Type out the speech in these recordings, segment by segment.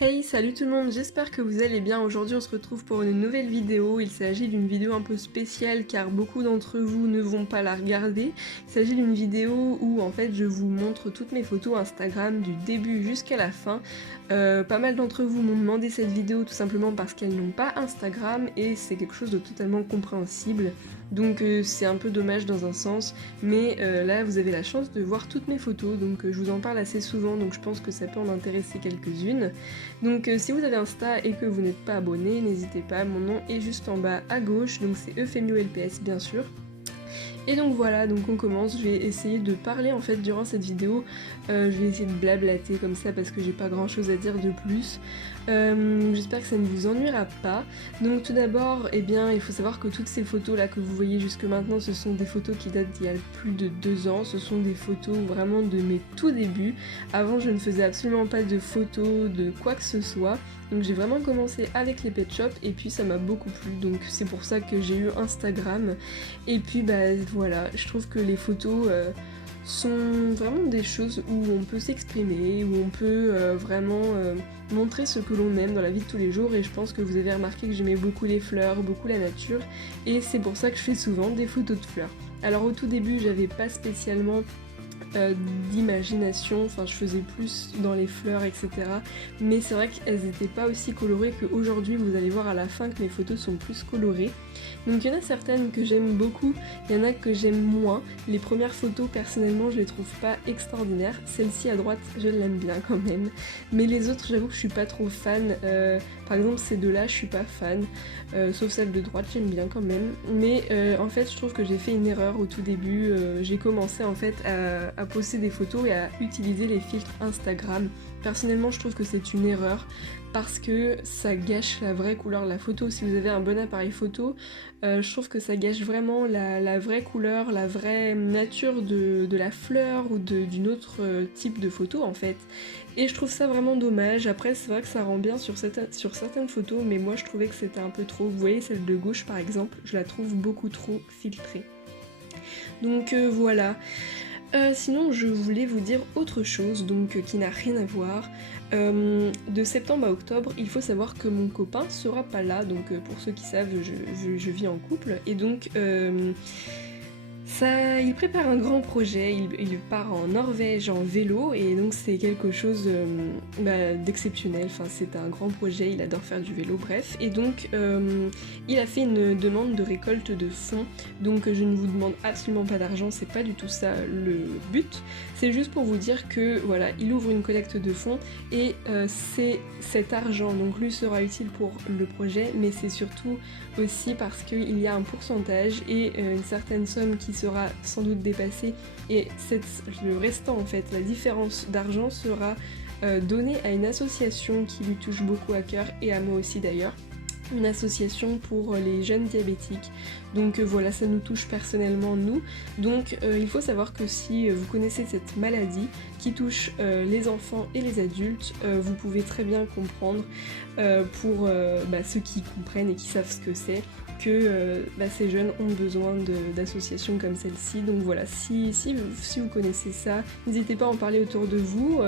Hey, salut tout le monde, j'espère que vous allez bien. Aujourd'hui on se retrouve pour une nouvelle vidéo. Il s'agit d'une vidéo un peu spéciale car beaucoup d'entre vous ne vont pas la regarder. Il s'agit d'une vidéo où en fait je vous montre toutes mes photos Instagram du début jusqu'à la fin. Pas mal d'entre vous m'ont demandé cette vidéo tout simplement parce qu'elles n'ont pas Instagram et c'est quelque chose de totalement compréhensible. Donc c'est un peu dommage dans un sens, mais là vous avez la chance de voir toutes mes photos, donc je vous en parle assez souvent, donc je pense que ça peut en intéresser quelques-unes. Donc si vous avez Insta et que vous n'êtes pas abonné, n'hésitez pas, mon nom est juste en bas à gauche, donc c'est EufemioLPS bien sûr. Et donc voilà, donc on commence, je vais essayer de parler en fait durant cette vidéo, je vais essayer de blablater comme ça parce que j'ai pas grand chose à dire de plus. J'espère que ça ne vous ennuiera pas. Donc tout d'abord, eh bien il faut savoir que toutes ces photos là que vous voyez jusque maintenant, ce sont des photos qui datent d'il y a plus de 2 ans, ce sont des photos vraiment de mes tout débuts. Avant je ne faisais absolument pas de photos de quoi que ce soit. Donc j'ai vraiment commencé avec les pet shops et puis ça m'a beaucoup plu, donc c'est pour ça que j'ai eu Instagram. Et puis bah voilà, je trouve que les photos sont vraiment des choses où on peut s'exprimer, où on peut vraiment montrer ce que l'on aime dans la vie de tous les jours, et je pense que vous avez remarqué que j'aimais beaucoup les fleurs, beaucoup la nature, et c'est pour ça que je fais souvent des photos de fleurs. Alors au tout début j'avais pas spécialement d'imagination, enfin je faisais plus dans les fleurs etc. Mais c'est vrai qu'elles n'étaient pas aussi colorées qu'aujourd'hui, vous allez voir à la fin que mes photos sont plus colorées. Donc il y en a certaines que j'aime beaucoup, il y en a que j'aime moins. Les premières photos personnellement je les trouve pas extraordinaires, celle-ci à droite je l'aime bien quand même, mais les autres j'avoue que je suis pas trop fan. Par exemple ces deux-là je suis pas fan, sauf celle de droite j'aime bien quand même, mais en fait je trouve que j'ai fait une erreur au tout début. J'ai commencé en fait à poster des photos et à utiliser les filtres Instagram. Personnellement je trouve que c'est une erreur parce que ça gâche la vraie couleur de la photo. Si vous avez un bon appareil photo, je trouve que ça gâche vraiment la vraie couleur, la vraie nature de la fleur ou d'une autre type de photo en fait. Et je trouve ça vraiment dommage. Après c'est vrai que ça rend bien sur certaines photos, mais moi je trouvais que c'était un peu trop. Vous voyez celle de gauche par exemple, je la trouve beaucoup trop filtrée. Donc voilà. Sinon, je voulais vous dire autre chose, donc qui n'a rien à voir. De septembre à octobre, il faut savoir que mon copain sera pas là, donc pour ceux qui savent, je vis en couple, et donc il prépare un grand projet, il part en Norvège en vélo, et donc c'est quelque chose d'exceptionnel. Enfin c'est un grand projet, il adore faire du vélo, bref, et donc il a fait une demande de récolte de fonds. Donc je ne vous demande absolument pas d'argent, c'est pas du tout ça le but, c'est juste pour vous dire que voilà, il ouvre une collecte de fonds, et c'est cet argent donc lui sera utile pour le projet, mais c'est surtout aussi parce qu'il y a un pourcentage et une certaine somme qui sera sans doute dépassée, et le restant en fait, la différence d'argent sera donnée à une association qui lui touche beaucoup à cœur, et à moi aussi d'ailleurs, une association pour les jeunes diabétiques. Donc voilà, ça nous touche personnellement nous. Donc il faut savoir que si vous connaissez cette maladie qui touche les enfants et les adultes, vous pouvez très bien comprendre, pour ceux qui comprennent et qui savent ce que c'est, que ces jeunes ont besoin d'associations comme celle-ci. Donc voilà, si vous connaissez ça, n'hésitez pas à en parler autour de vous.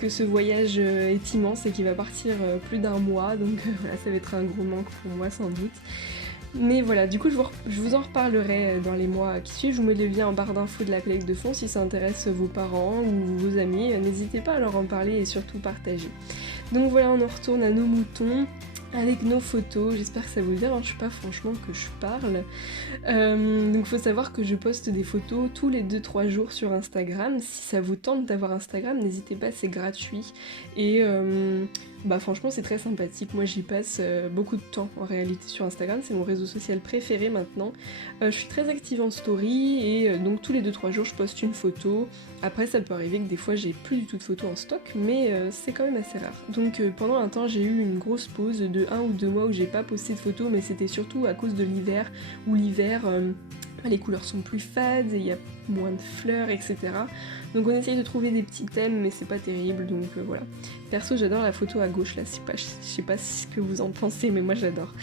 Que ce voyage est immense et qu'il va partir plus d'un mois, donc voilà, ça va être un gros manque pour moi sans doute. Mais voilà, du coup je vous en reparlerai dans les mois qui suivent. Je vous mets le lien en barre d'infos de la collecte de fonds si ça intéresse vos parents ou vos amis. N'hésitez pas à leur en parler et surtout partager. Donc voilà, on en retourne à nos moutons avec nos photos. J'espère que ça vous dérange pas franchement que je parle. Donc faut savoir que je poste des photos tous les 2-3 jours sur Instagram. Si ça vous tente d'avoir Instagram, n'hésitez pas, c'est gratuit. Et franchement c'est très sympathique. Moi j'y passe beaucoup de temps en réalité sur Instagram, c'est mon réseau social préféré maintenant. Je suis très active en story, et donc tous les 2-3 jours je poste une photo. Après ça peut arriver que des fois j'ai plus du tout de photos en stock, mais c'est quand même assez rare. Donc pendant un temps j'ai eu une grosse pause de 1 ou 2 mois où j'ai pas posté de photos, mais c'était surtout à cause de l'hiver, où l'hiver les couleurs sont plus fades, et il y a moins de fleurs, etc. Donc on essaye de trouver des petits thèmes, mais c'est pas terrible, donc voilà. Perso j'adore la photo à gauche là, je sais pas ce que vous en pensez, mais moi j'adore.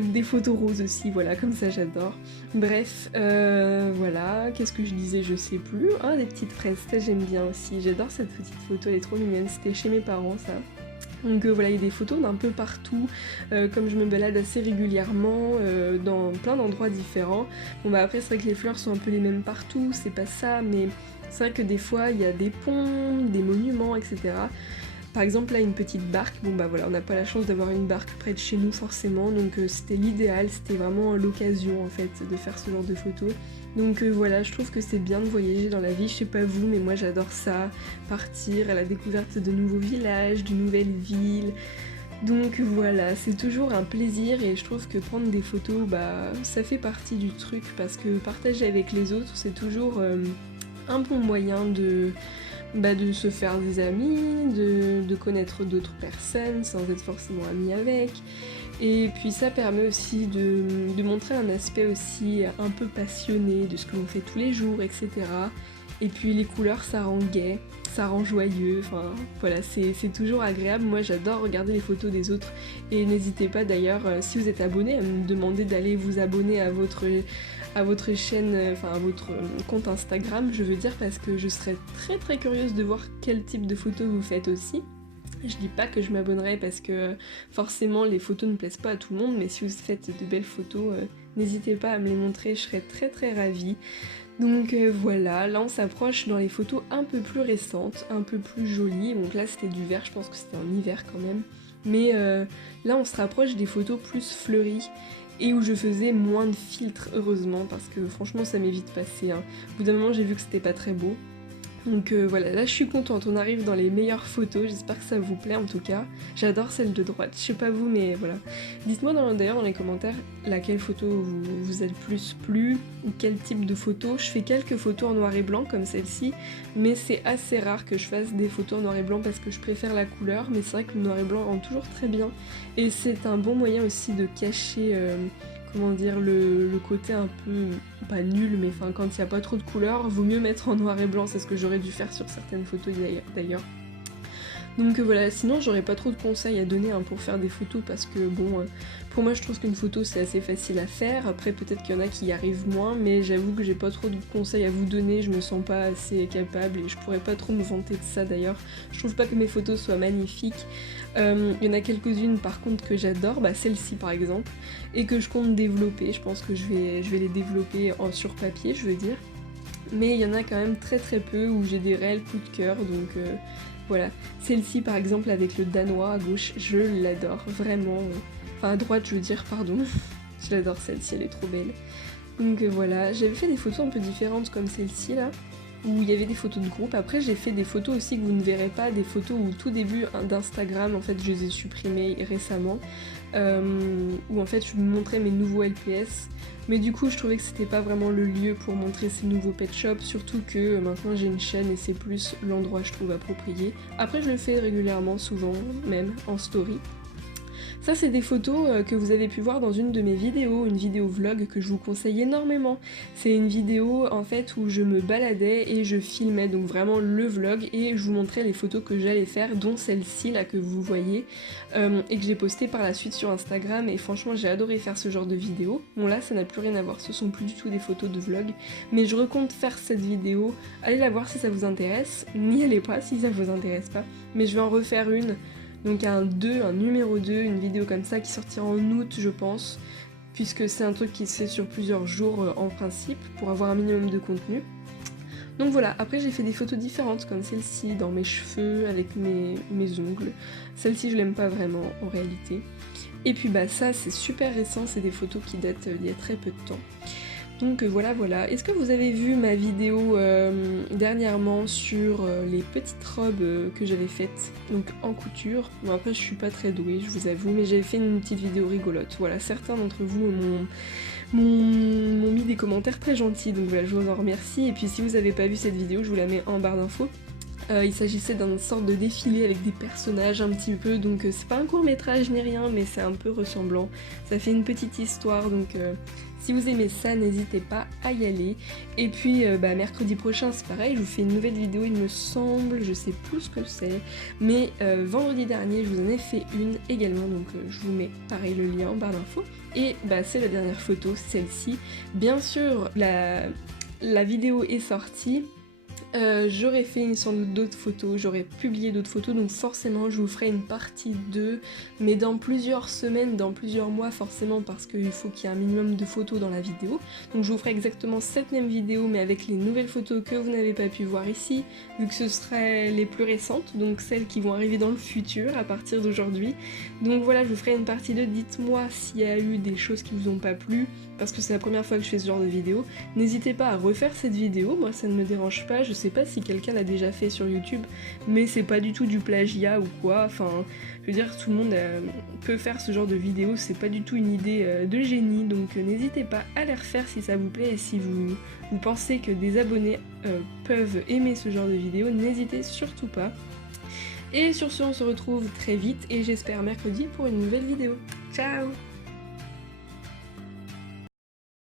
Des photos roses aussi, voilà, comme ça j'adore. Bref, voilà, qu'est-ce que je disais, je sais plus. Ah, des petites fraises, ça j'aime bien aussi, j'adore cette petite photo, elle est trop mignonne, c'était chez mes parents ça. Donc voilà, il y a des photos d'un peu partout, comme je me balade assez régulièrement dans plein d'endroits différents. Bon bah après c'est vrai que les fleurs sont un peu les mêmes partout, c'est pas ça, mais c'est vrai que des fois il y a des ponts, des monuments, etc. Par exemple là une petite barque, bon bah voilà, on n'a pas la chance d'avoir une barque près de chez nous forcément, donc c'était l'idéal, c'était vraiment l'occasion en fait de faire ce genre de photos. Donc voilà, je trouve que c'est bien de voyager dans la vie, je sais pas vous, mais moi j'adore ça, partir à la découverte de nouveaux villages, de nouvelles villes. Donc voilà, c'est toujours un plaisir et je trouve que prendre des photos, bah ça fait partie du truc parce que partager avec les autres, c'est toujours un bon moyen de se faire des amis, de connaître d'autres personnes sans être forcément ami avec. Et puis ça permet aussi de montrer un aspect aussi un peu passionné de ce que l'on fait tous les jours, etc. Et puis les couleurs, ça rend gai, ça rend joyeux, enfin voilà, c'est toujours agréable. Moi j'adore regarder les photos des autres et n'hésitez pas d'ailleurs, si vous êtes abonné, à me demander d'aller vous abonner à votre chaîne, enfin à votre compte Instagram, je veux dire, parce que je serais très curieuse de voir quel type de photos vous faites aussi. Je dis pas que je m'abonnerai parce que forcément les photos ne plaisent pas à tout le monde, mais si vous faites de belles photos, n'hésitez pas à me les montrer, je serais très ravie. Donc voilà, là on s'approche dans les photos un peu plus récentes, un peu plus jolies. Donc là c'était du vert, je pense que c'était en hiver quand même. Mais là on se rapproche des photos plus fleuries et où je faisais moins de filtres, heureusement, parce que franchement ça m'est vite passé. Hein. Au bout d'un moment j'ai vu que c'était pas très beau. Donc voilà, là je suis contente, on arrive dans les meilleures photos, j'espère que ça vous plaît en tout cas. J'adore celle de droite, je sais pas vous mais voilà. Dites-moi d'ailleurs dans les commentaires laquelle photo vous a le plus plu, ou quel type de photo. Je fais quelques photos en noir et blanc comme celle-ci, mais c'est assez rare que je fasse des photos en noir et blanc parce que je préfère la couleur, mais c'est vrai que le noir et blanc rend toujours très bien. Et c'est un bon moyen aussi de cacher... comment dire, le côté un peu, pas nul, mais enfin quand il n'y a pas trop de couleurs, vaut mieux mettre en noir et blanc, c'est ce que j'aurais dû faire sur certaines photos d'ailleurs. Donc voilà, sinon j'aurais pas trop de conseils à donner hein, pour faire des photos parce que bon, pour moi je trouve qu'une photo c'est assez facile à faire, après peut-être qu'il y en a qui y arrivent moins, mais j'avoue que j'ai pas trop de conseils à vous donner, je me sens pas assez capable et je pourrais pas trop me vanter de ça d'ailleurs. Je trouve pas que mes photos soient magnifiques. Il y en a quelques-unes par contre que j'adore, bah celle-ci par exemple, et que je compte développer, je pense que je vais les développer sur papier je veux dire. Mais il y en a quand même très peu où j'ai des réels coups de cœur, donc voilà. Celle-ci par exemple avec le danois à gauche, je l'adore, vraiment. Enfin à droite je veux dire, pardon. Je l'adore celle-ci, elle est trop belle. Donc voilà, j'avais fait des photos un peu différentes comme celle-ci là, où il y avait des photos de groupe. Après j'ai fait des photos aussi que vous ne verrez pas, des photos au tout début d'Instagram, en fait je les ai supprimées récemment, où en fait je vous montrais mes nouveaux LPS. Mais du coup je trouvais que c'était pas vraiment le lieu pour montrer ces nouveaux pet shops, surtout que maintenant j'ai une chaîne et c'est plus l'endroit je trouve approprié. Après je le fais régulièrement, souvent même en story. Ça c'est des photos que vous avez pu voir dans une de mes vidéos, une vidéo vlog que je vous conseille énormément. C'est une vidéo en fait où je me baladais et je filmais donc vraiment le vlog et je vous montrais les photos que j'allais faire, dont celle-ci là que vous voyez et que j'ai postée par la suite sur Instagram et franchement j'ai adoré faire ce genre de vidéo. Bon là ça n'a plus rien à voir, ce sont plus du tout des photos de vlog, mais je recompte faire cette vidéo, allez la voir si ça vous intéresse, n'y allez pas si ça vous intéresse pas, mais je vais en refaire une. Donc un numéro 2, une vidéo comme ça qui sortira en août je pense, puisque c'est un truc qui se fait sur plusieurs jours en principe, pour avoir un minimum de contenu. Donc voilà, après j'ai fait des photos différentes comme celle-ci, dans mes cheveux, avec mes ongles. Celle-ci je l'aime pas vraiment en réalité. Et puis bah ça c'est super récent, c'est des photos qui datent d'il y a très peu de temps. Donc voilà. Est-ce que vous avez vu ma vidéo dernièrement sur les petites robes que j'avais faites donc en couture? Bon après je suis pas très douée, je vous avoue, mais j'avais fait une petite vidéo rigolote. Voilà, certains d'entre vous m'ont mis des commentaires très gentils, donc voilà, je vous en remercie. Et puis si vous avez pas vu cette vidéo, je vous la mets en barre d'infos. Il s'agissait d'une sorte de défilé avec des personnages un petit peu, donc c'est pas un court métrage ni rien, mais c'est un peu ressemblant. Ça fait une petite histoire, donc si vous aimez ça, n'hésitez pas à y aller. Et puis mercredi prochain c'est pareil, je vous fais une nouvelle vidéo il me semble, je sais plus ce que c'est, mais vendredi dernier je vous en ai fait une également, donc je vous mets pareil le lien en barre d'infos. Et c'est la dernière photo, celle-ci. Bien sûr la vidéo est sortie, J'aurais fait sans doute d'autres photos, j'aurais publié d'autres photos, donc forcément je vous ferai une partie 2, mais dans plusieurs semaines, dans plusieurs mois forcément, parce qu'il faut qu'il y ait un minimum de photos dans la vidéo. Donc je vous ferai exactement cette même vidéo, mais avec les nouvelles photos que vous n'avez pas pu voir ici, vu que ce seraient les plus récentes, donc celles qui vont arriver dans le futur à partir d'aujourd'hui. Donc voilà, je vous ferai une partie 2, dites-moi s'il y a eu des choses qui vous ont pas plu, parce que c'est la première fois que je fais ce genre de vidéo. N'hésitez pas à refaire cette vidéo, moi ça ne me dérange pas, je sais pas si quelqu'un l'a déjà fait sur YouTube, mais c'est pas du tout du plagiat ou quoi, enfin, je veux dire, tout le monde peut faire ce genre de vidéo, c'est pas du tout une idée de génie, donc n'hésitez pas à les refaire si ça vous plaît, et si vous pensez que des abonnés peuvent aimer ce genre de vidéo, n'hésitez surtout pas. Et sur ce, on se retrouve très vite, et j'espère mercredi pour une nouvelle vidéo. Ciao!